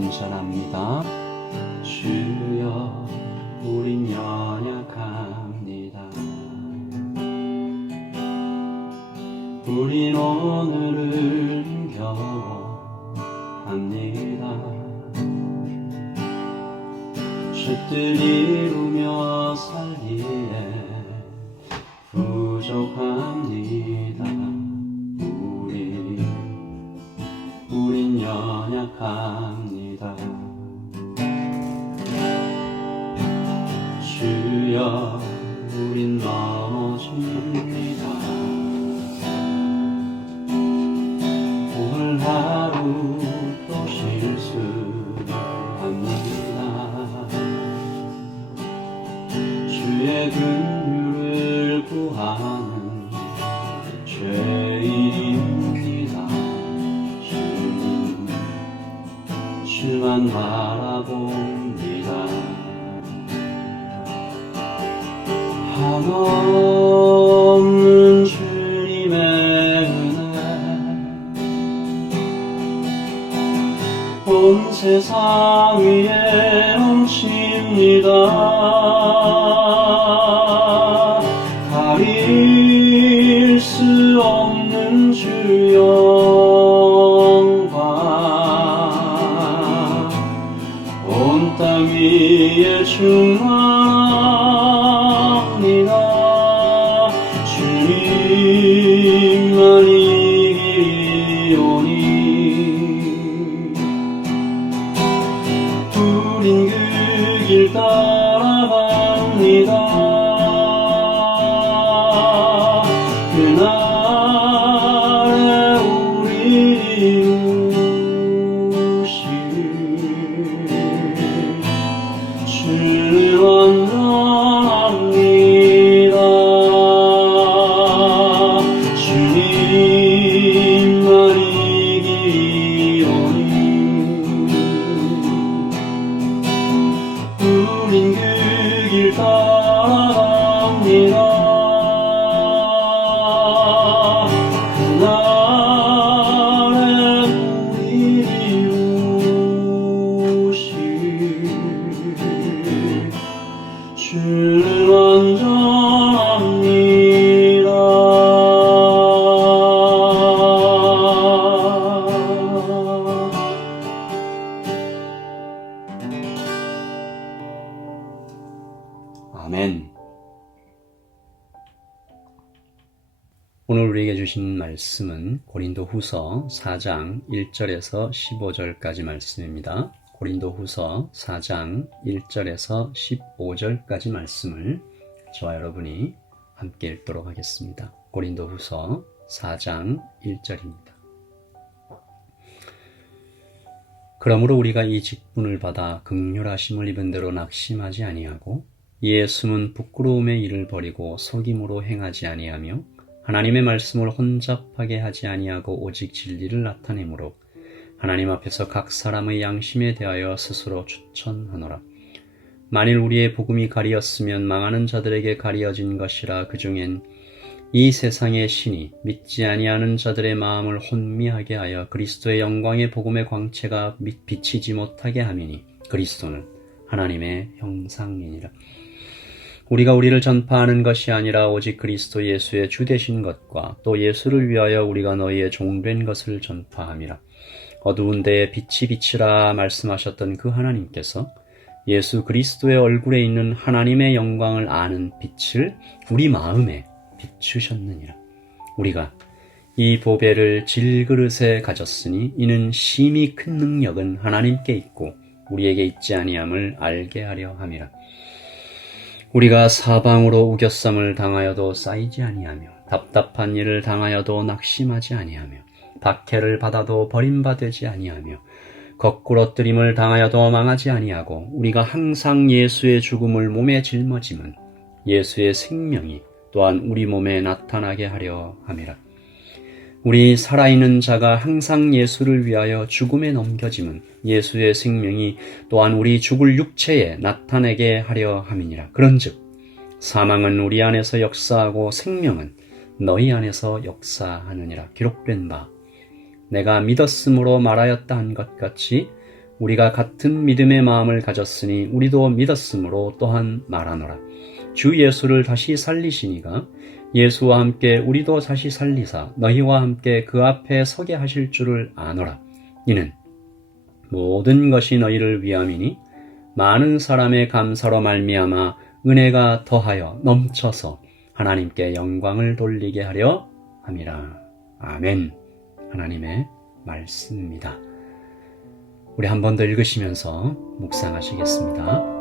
간절합니다. 주여 우린 연약합니다. 우린 오늘을 힘겨워합니다. 주뜻 이루며 살기에 부족합니다. 우린 연약합니다. 주여 우린 넘어집니다. 오늘 하루 또 실수합니다. 주의 긍휼을 구하는 죄인입니다. 주만 바라봅니다. 한없는 주님의 은혜 온 세상 위에 넘칩니다. 가릴 수 없는 주 영광 온 땅 위에 충만합니다. 주님만 이기오니 우린 그 길 따라갑니다. 그날에 우리 이루실 주는 완전합니다. 주님만 이기오니 우린 그 길 따라갑니다. 그날에 우리 이루실 주는 완전합니다. 아멘. 오늘 우리에게 주신 말씀은 고린도후서 4장 1절에서 15절까지 말씀입니다. 고린도후서 4장 1절에서 15절까지 말씀을 저와 여러분이 함께 읽도록 하겠습니다. 고린도후서 4장 1절입니다. 그러므로 우리가 이 직분을 받아 긍휼하심을 입은 대로 낙심하지 아니하고 이에 숨은 부끄러움의 일을 버리고 속임으로 행하지 아니하며 하나님의 말씀을 혼잡하게 하지 아니하고 오직 진리를 나타내므로 하나님 앞에서 각 사람의 양심에 대하여 스스로 추천하노라. 만일 우리의 복음이 가리었으면 망하는 자들에게 가리어진 것이라. 그중엔 이 세상의 신이 믿지 아니하는 자들의 마음을 혼미하게 하여 그리스도의 영광의 복음의 광채가 비치지 못하게 함이니 그리스도는 하나님의 형상이니라. 우리가 우리를 전파하는 것이 아니라 오직 그리스도 예수의 주 되신 것과 또 예수를 위하여 우리가 너희의 종된 것을 전파함이라. 어두운 데에 빛이 비치라 말씀하셨던 그 하나님께서 예수 그리스도의 얼굴에 있는 하나님의 영광을 아는 빛을 우리 마음에 비추셨느니라. 우리가 이 보배를 질그릇에 가졌으니 이는 심히 큰 능력은 하나님께 있고 우리에게 있지 아니함을 알게 하려 함이라. 우리가 사방으로 우겨쌈을 당하여도 쌓이지 아니하며 답답한 일을 당하여도 낙심하지 아니하며 박해를 받아도 버림받지 아니하며 거꾸러뜨림을 당하여도 망하지 아니하고 우리가 항상 예수의 죽음을 몸에 짊어짐은 예수의 생명이 또한 우리 몸에 나타나게 하려 함이라. 우리 살아있는 자가 항상 예수를 위하여 죽음에 넘겨짐은 예수의 생명이 또한 우리 죽을 육체에 나타내게 하려 함이니라. 그런즉 사망은 우리 안에서 역사하고 생명은 너희 안에서 역사하느니라. 기록된 바 내가 믿었으므로 말하였다 한 것 같이 우리가 같은 믿음의 마음을 가졌으니 우리도 믿었으므로 또한 말하노라. 주 예수를 다시 살리시니가 예수와 함께 우리도 다시 살리사 너희와 함께 그 앞에 서게 하실 줄을 아노라. 이는 모든 것이 너희를 위함이니 많은 사람의 감사로 말미암아 은혜가 더하여 넘쳐서 하나님께 영광을 돌리게 하려 함이라. 아멘. 하나님의 말씀입니다. 우리 한 번 더 읽으시면서 묵상하시겠습니다.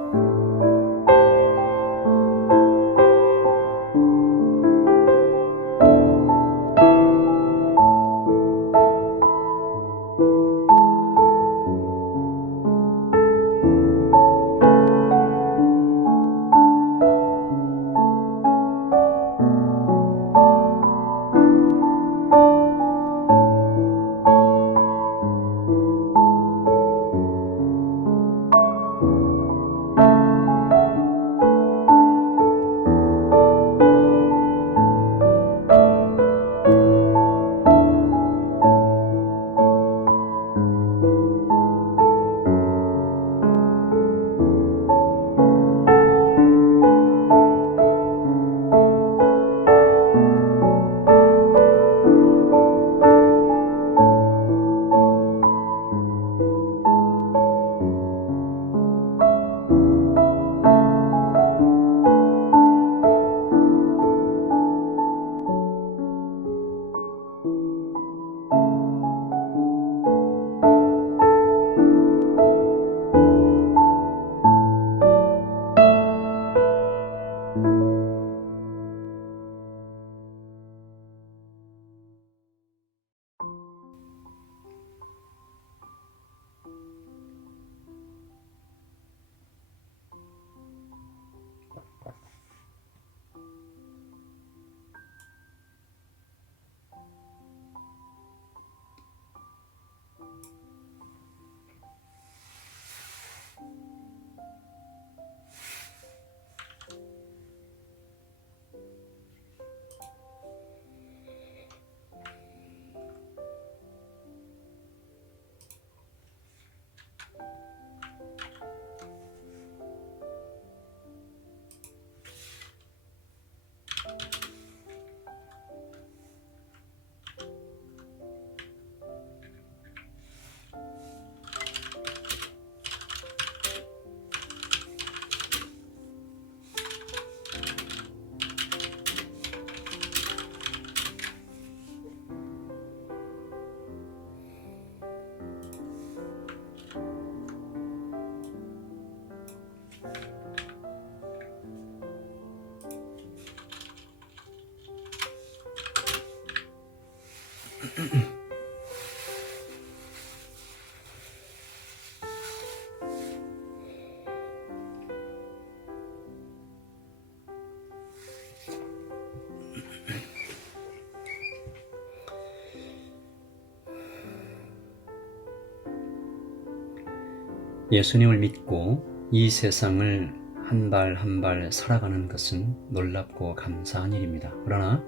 예수님을 믿고 이 세상을 한 발 한 발 살아가는 것은 놀랍고 감사한 일입니다. 그러나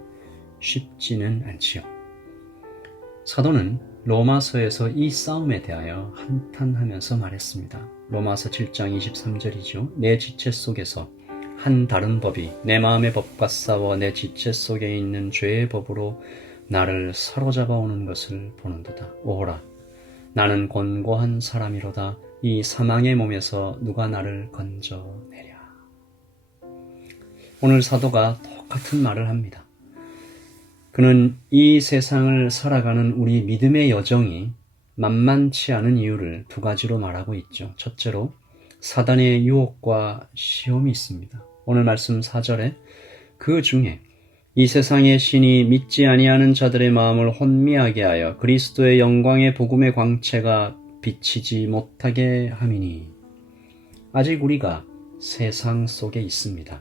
쉽지는 않지요. 사도는 로마서에서 이 싸움에 대하여 한탄하면서 말했습니다. 로마서 7장 23절이죠. 내 지체 속에서 한 다른 법이 내 마음의 법과 싸워 내 지체 속에 있는 죄의 법으로 나를 사로잡아 오는 것을 보는도다. 오호라, 나는 곤고한 사람이로다. 이 사망의 몸에서 누가 나를 건져내랴. 오늘 사도가 똑같은 말을 합니다. 그는 이 세상을 살아가는 우리 믿음의 여정이 만만치 않은 이유를 두 가지로 말하고 있죠. 첫째로 사단의 유혹과 시험이 있습니다. 오늘 말씀 4절에 그 중에 이 세상의 신이 믿지 아니하는 자들의 마음을 혼미하게 하여 그리스도의 영광의 복음의 광채가 비치지 못하게 함이니, 아직 우리가 세상 속에 있습니다.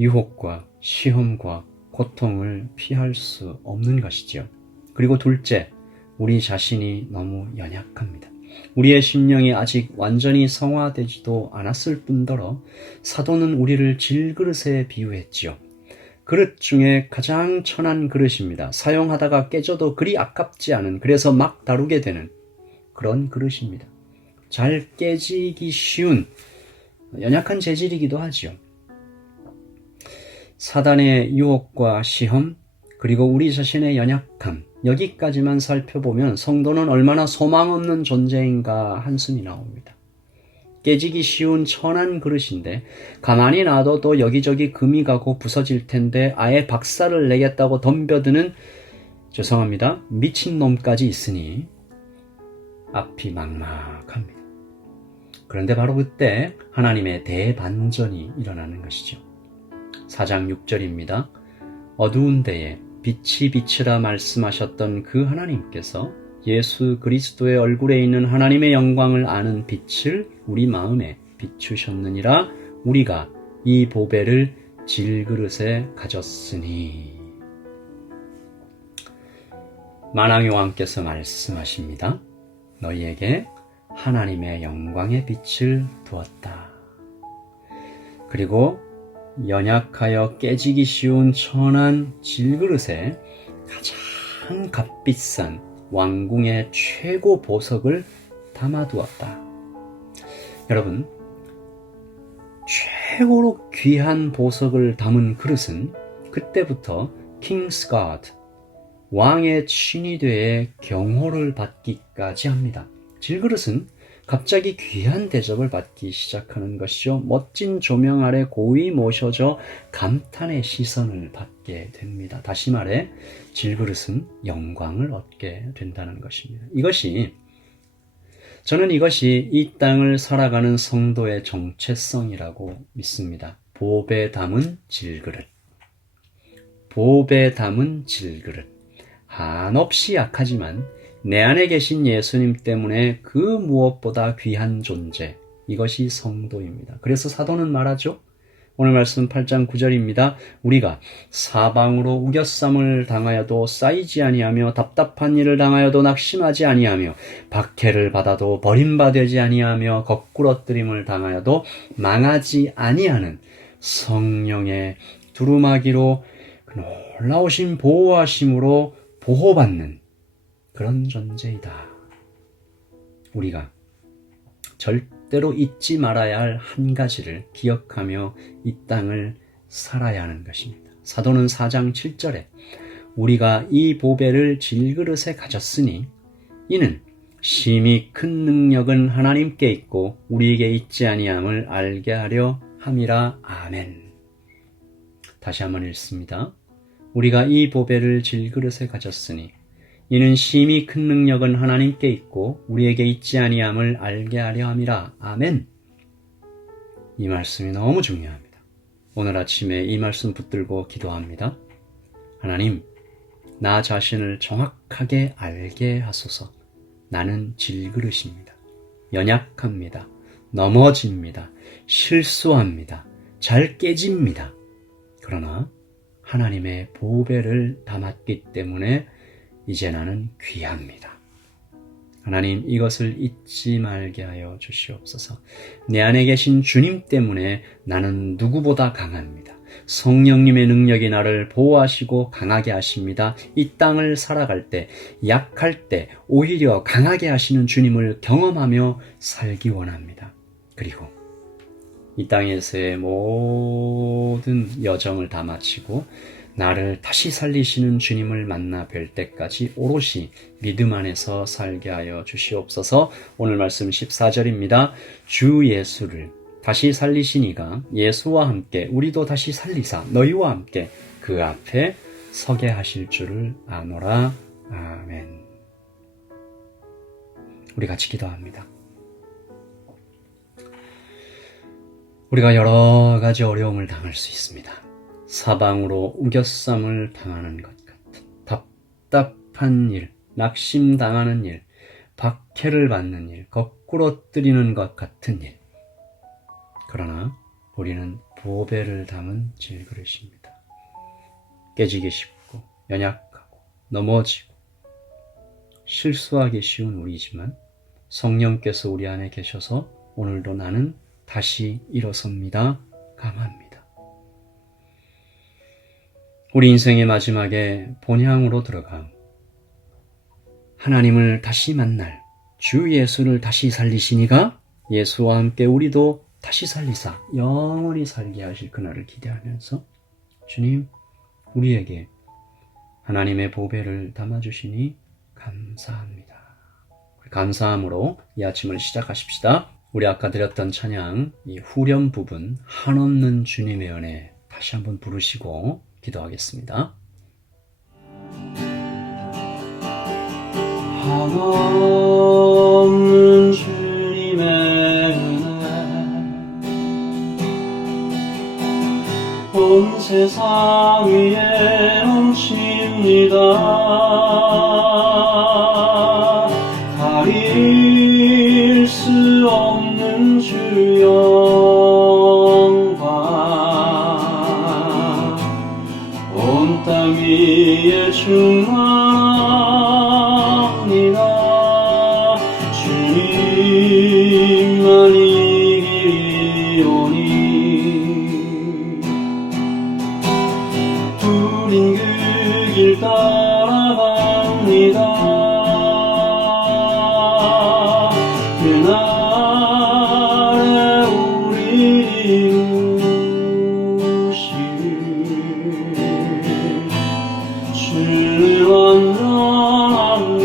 유혹과 시험과 고통을 피할 수 없는 것이죠. 그리고 둘째, 우리 자신이 너무 연약합니다. 우리의 심령이 아직 완전히 성화되지도 않았을 뿐더러 사도는 우리를 질그릇에 비유했지요. 그릇 중에 가장 천한 그릇입니다. 사용하다가 깨져도 그리 아깝지 않은, 그래서 막 다루게 되는 그런 그릇입니다. 잘 깨지기 쉬운 연약한 재질이기도 하죠. 사단의 유혹과 시험, 그리고 우리 자신의 연약함, 여기까지만 살펴보면 성도는 얼마나 소망 없는 존재인가 한숨이 나옵니다. 깨지기 쉬운 천한 그릇인데 가만히 놔도 또 여기저기 금이 가고 부서질 텐데 아예 박살을 내겠다고 덤벼드는, 죄송합니다, 미친놈까지 있으니 앞이 막막합니다. 그런데 바로 그때 하나님의 대반전이 일어나는 것이죠. 4장 6절입니다. 어두운 데에 빛이 비치라 말씀하셨던 그 하나님께서 예수 그리스도의 얼굴에 있는 하나님의 영광을 아는 빛을 우리 마음에 비추셨느니라. 우리가 이 보배를 질그릇에 가졌으니. 만왕요한께서 말씀하십니다. 너희에게 하나님의 영광의 빛을 두었다. 그리고 연약하여 깨지기 쉬운 천한 질그릇에 가장 값비싼 왕궁의 최고 보석을 담아두었다. 여러분, 최고로 귀한 보석을 담은 그릇은 그때부터 킹스 가드, 왕의 친위대의 경호를 받기까지 합니다. 질그릇은 갑자기 귀한 대접을 받기 시작하는 것이죠. 멋진 조명 아래 고이 모셔져 감탄의 시선을 받게 됩니다. 다시 말해 질그릇은 영광을 얻게 된다는 것입니다. 저는 이것이 이 땅을 살아가는 성도의 정체성이라고 믿습니다. 보배 담은 질그릇. 보배 담은 질그릇. 한없이 약하지만 내 안에 계신 예수님 때문에 그 무엇보다 귀한 존재, 이것이 성도입니다. 그래서 사도는 말하죠. 오늘 말씀 8장 9절입니다. 우리가 사방으로 우겨쌈을 당하여도 쌓이지 아니하며 답답한 일을 당하여도 낙심하지 아니하며 박해를 받아도 버림받지 아니하며 거꾸러뜨림을 당하여도 망하지 아니하는 성령의 두루마기로 놀라우신 보호하심으로 보호받는 그런 존재이다. 우리가 절대로 잊지 말아야 할 한 가지를 기억하며 이 땅을 살아야 하는 것입니다. 사도는 4장 7절에 우리가 이 보배를 질그릇에 가졌으니 이는 심히 큰 능력은 하나님께 있고 우리에게 있지 아니함을 알게 하려 함이라. 아멘. 다시 한번 읽습니다. 우리가 이 보배를 질그릇에 가졌으니 이는 심히 큰 능력은 하나님께 있고 우리에게 있지 아니함을 알게 하려 함이라. 아멘. 이 말씀이 너무 중요합니다. 오늘 아침에 이 말씀 붙들고 기도합니다. 하나님, 나 자신을 정확하게 알게 하소서. 나는 질그릇입니다. 연약합니다. 넘어집니다. 실수합니다. 잘 깨집니다. 그러나 하나님의 보배를 담았기 때문에 이제 나는 귀합니다. 하나님, 이것을 잊지 말게 하여 주시옵소서. 내 안에 계신 주님 때문에 나는 누구보다 강합니다. 성령님의 능력이 나를 보호하시고 강하게 하십니다. 이 땅을 살아갈 때, 약할 때 오히려 강하게 하시는 주님을 경험하며 살기 원합니다. 그리고 이 땅에서의 모든 여정을 다 마치고 나를 다시 살리시는 주님을 만나 뵐 때까지 오롯이 믿음 안에서 살게 하여 주시옵소서. 오늘 말씀 14절입니다. 주 예수를 다시 살리시니가 예수와 함께 우리도 다시 살리사 너희와 함께 그 앞에 서게 하실 줄을 아노라. 아멘. 우리 같이 기도합니다. 우리가 여러 가지 어려움을 당할 수 있습니다. 사방으로 우겨쌈을 당하는 것 같은 답답한 일, 낙심당하는 일, 박해를 받는 일, 거꾸러뜨리는 것 같은 일. 그러나 우리는 보배를 담은 질그릇입니다. 깨지기 쉽고 연약하고 넘어지고 실수하기 쉬운 우리지만 성령께서 우리 안에 계셔서 오늘도 나는 다시 일어섭니다. 감합니다. 우리 인생의 마지막에 본향으로 들어가 하나님을 다시 만날 주 예수를 다시 살리시니가 예수와 함께 우리도 다시 살리사 영원히 살게 하실 그날을 기대하면서 주님 우리에게 하나님의 보배를 담아주시니 감사합니다. 감사함으로 이 아침을 시작하십시다. 우리 아까 드렸던 찬양 이 후렴 부분 한없는 주님의 은혜 다시 한번 부르시고 기도하겠습니다. 한없는 주님의 은혜 온 세상 위에 넘칩니다. 가릴 수 없는 주 영광 온 땅 위에 충만합니다. 주님만 이기리오니 우린 그 길 따라갑니다. 그날에 우리 이루실 주를 완전합니다.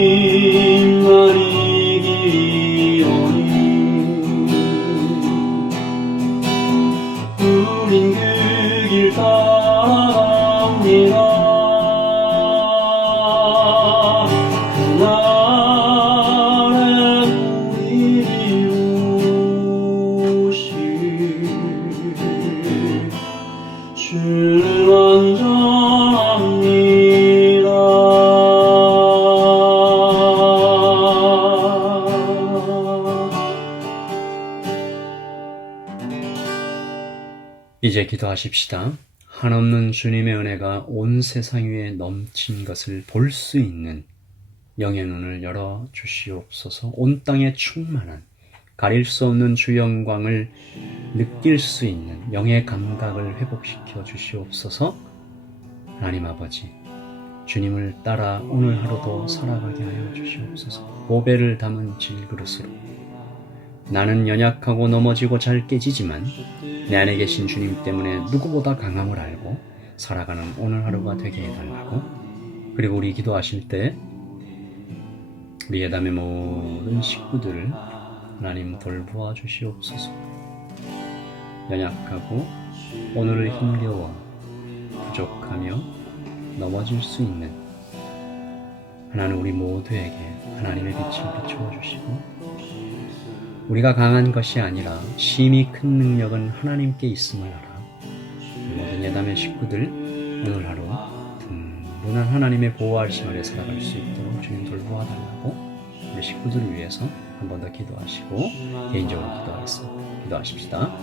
주님만 이기리오니 우린 그 길 따라갑니다. 그날에 우리 이루실 주를 완전합니다. 이제 기도하십시다. 한없는 주님의 은혜가 온 세상 위에 넘친 것을 볼 수 있는 영의 눈을 열어 주시옵소서. 온 땅에 충만한 가릴 수 없는 주 영광을 느낄 수 있는 영의 감각을 회복시켜 주시옵소서. 하나님 아버지, 주님을 따라 오늘 하루도 살아가게 하여 주시옵소서. 보배를 담은 질그릇으로 나는 연약하고 넘어지고 잘 깨지지만 내 안에 계신 주님 때문에 누구보다 강함을 알고 살아가는 오늘 하루가 되게 해달라고. 그리고 우리 기도하실 때 우리 예담의 모든 식구들을 하나님 돌보아 주시옵소서. 연약하고 오늘을 힘겨워 부족하며 넘어질 수 있는 하나님 우리 모두에게 하나님의 빛을 비추어 주시고 우리가 강한 것이 아니라 심히 큰 능력은 하나님께 있음을 알아. 모든 예담의 식구들 오늘 하루 든든한 하나님의 보호하심 아래 살아갈 수 있도록 주님 돌보아 달라고 우리 식구들을 위해서 한 번 더 기도하시고 개인적으로 기도하겠습니다. 기도하십시다.